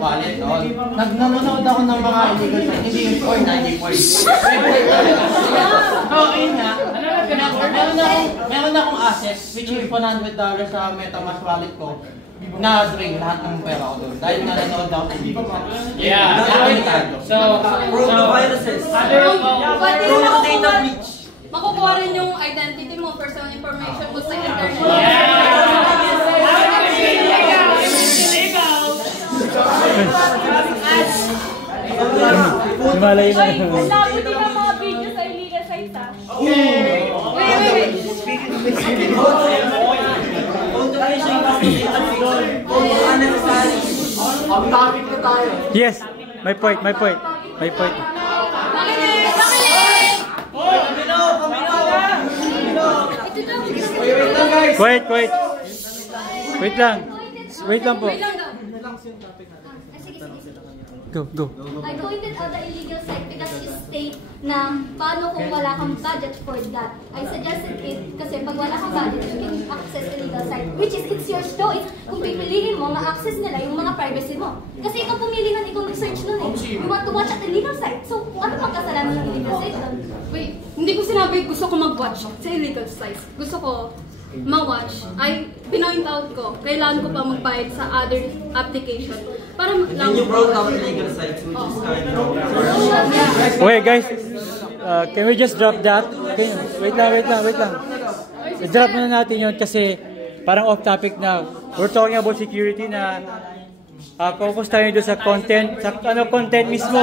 valid. Nanonood ako ng mga illegal sites, hindi yung point, hindi point. Oo, ayun nga. Meron akong assets, which is $100 sa MetaMask wallet ko, na drain lahat ng pera ko doon. Dahil nanonood ako sa illegal sites. Yeah. So, viruses. Pwede rin data breach. Makukuha rin yung identity mo, personal information mo sa internet. Malay na. Labo din ang mga video sa illegal sites, ha? Wait. Yes, my point. Wait lang po. Go. I pointed out the illegal site because you state na paano kung wala kang budget for that. I suggested it kasi pag wala kang budget, you can access illegal site. Which is, it's your choice. Kung pipiliin mo, ma-access nila yung mga privacy mo. Kasi ikaw pumili nun, ikaw nag-search nun eh. You want to watch at illegal site. So, ano pang kasalanan ng illegal site doon? Wait, hindi ko sinabi gusto ko mag-watch sa illegal sites. Gusto ko ma-watch. Ay, pinoint out ko. Kailangan ko pa magbayad sa other application. Para lang... You brought up illegal sites, which is kind of... Okay guys, can we just drop that? Wait lang. I-drop muna natin yun kasi parang off topic na. We're talking about security na focus tayo doon sa content, content mismo.